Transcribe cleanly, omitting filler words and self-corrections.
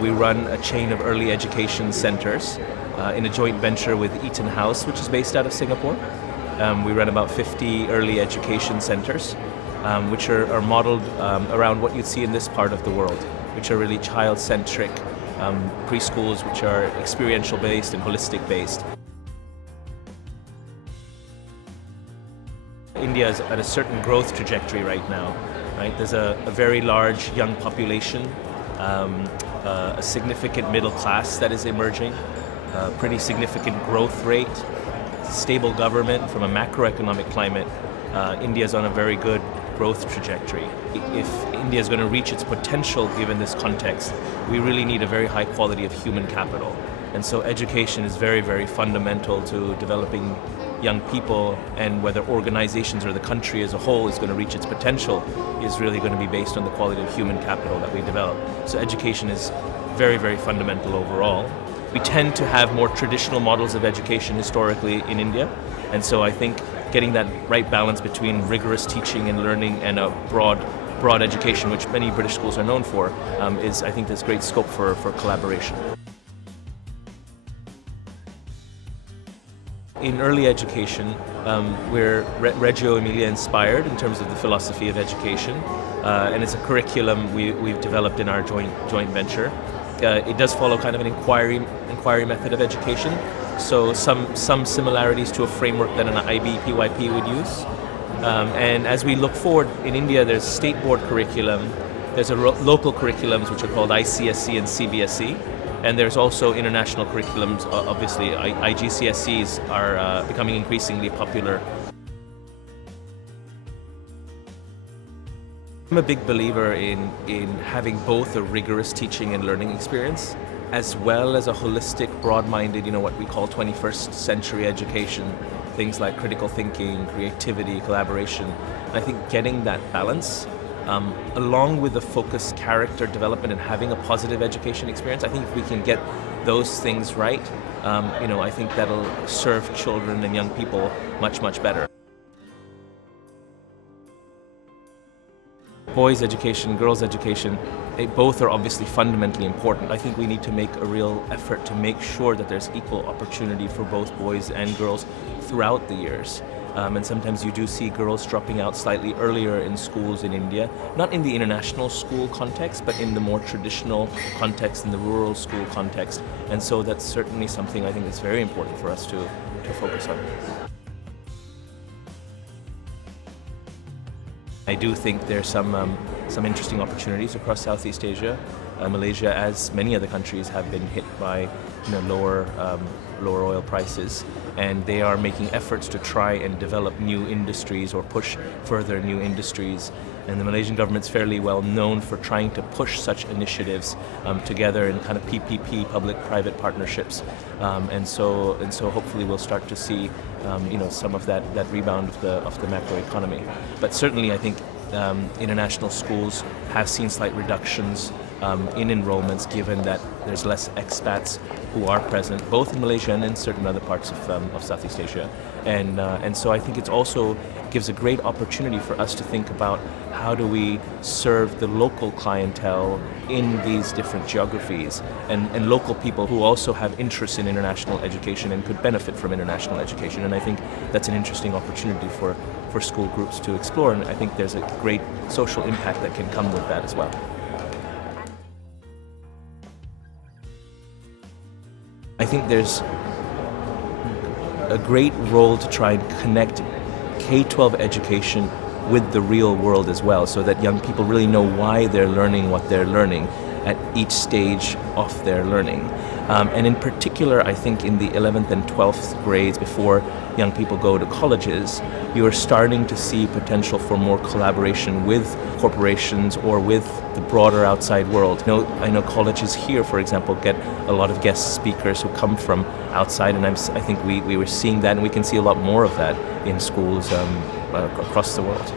We run a chain of early education centers in a joint venture with Eaton House, which is based out of Singapore. We run about 50 early education centers, which are modeled around what you'd see in this part of the world, which are really child-centric preschools, which are experiential-based and holistic-based. India is at a certain growth trajectory right now. Right? There's a very large young population, a significant middle class that is emerging, a pretty significant growth rate, stable government. From a macroeconomic climate, India is on a very good growth trajectory. If India is going to reach its potential given this context, we really need a very high quality of human capital. And so education is very, very fundamental to developing young people, and whether organizations or the country as a whole is going to reach its potential is really going to be based on the quality of human capital that we develop. So education is very, very fundamental overall. We tend to have more traditional models of education historically in India, and so I think getting that right balance between rigorous teaching and learning and a broad education, which many British schools are known for, I think there's great scope for collaboration. In early education, we're Reggio Emilia inspired in terms of the philosophy of education, and it's a curriculum we've developed in our joint venture. It does follow kind of an inquiry method of education, so some similarities to a framework that an IB PYP would use. And as we look forward in India, there's state board curriculum, there's local curriculums which are called ICSE and CBSE. And there's also international curriculums. Obviously, IGCSEs are becoming increasingly popular. I'm a big believer in having both a rigorous teaching and learning experience, as well as a holistic, broad-minded, what we call 21st century education, things like critical thinking, creativity, collaboration. I think getting that balance, along with the focused character development and having a positive education experience, I think if we can get those things right, I think that'll serve children and young people much, much better. Boys' education, girls' education, they both are obviously fundamentally important. I think we need to make a real effort to make sure that there's equal opportunity for both boys and girls throughout the years. And sometimes you do see girls dropping out slightly earlier in schools in India, not in the international school context, but in the more traditional context, in the rural school context. And so that's certainly something I think that's very important for us to focus on. I do think there's some interesting opportunities across Southeast Asia. Malaysia, as many other countries, have been hit by lower oil prices, and they are making efforts to try and develop new industries or push further new industries. And the Malaysian government's fairly well known for trying to push such initiatives together in kind of PPP, public-private partnerships. And so hopefully we'll start to see some of that rebound of the macroeconomy. But certainly I think international schools have seen slight reductions in enrollments, given that there's less expats who are present, both in Malaysia and in certain other parts of Southeast Asia. And so I think it also gives a great opportunity for us to think about how do we serve the local clientele in these different geographies, and local people who also have interest in international education and could benefit from international education. And I think that's an interesting opportunity for school groups to explore, and I think there's a great social impact that can come with that as well. I think there's a great role to try and connect K-12 education with the real world as well, so that young people really know why they're learning what they're learning at each stage of their learning. And in particular, I think in the 11th and 12th grades, before young people go to colleges, you are starting to see potential for more collaboration with corporations or with the broader outside world. I know colleges here, for example, get a lot of guest speakers who come from outside, and I think we were seeing that, and we can see a lot more of that in schools across the world.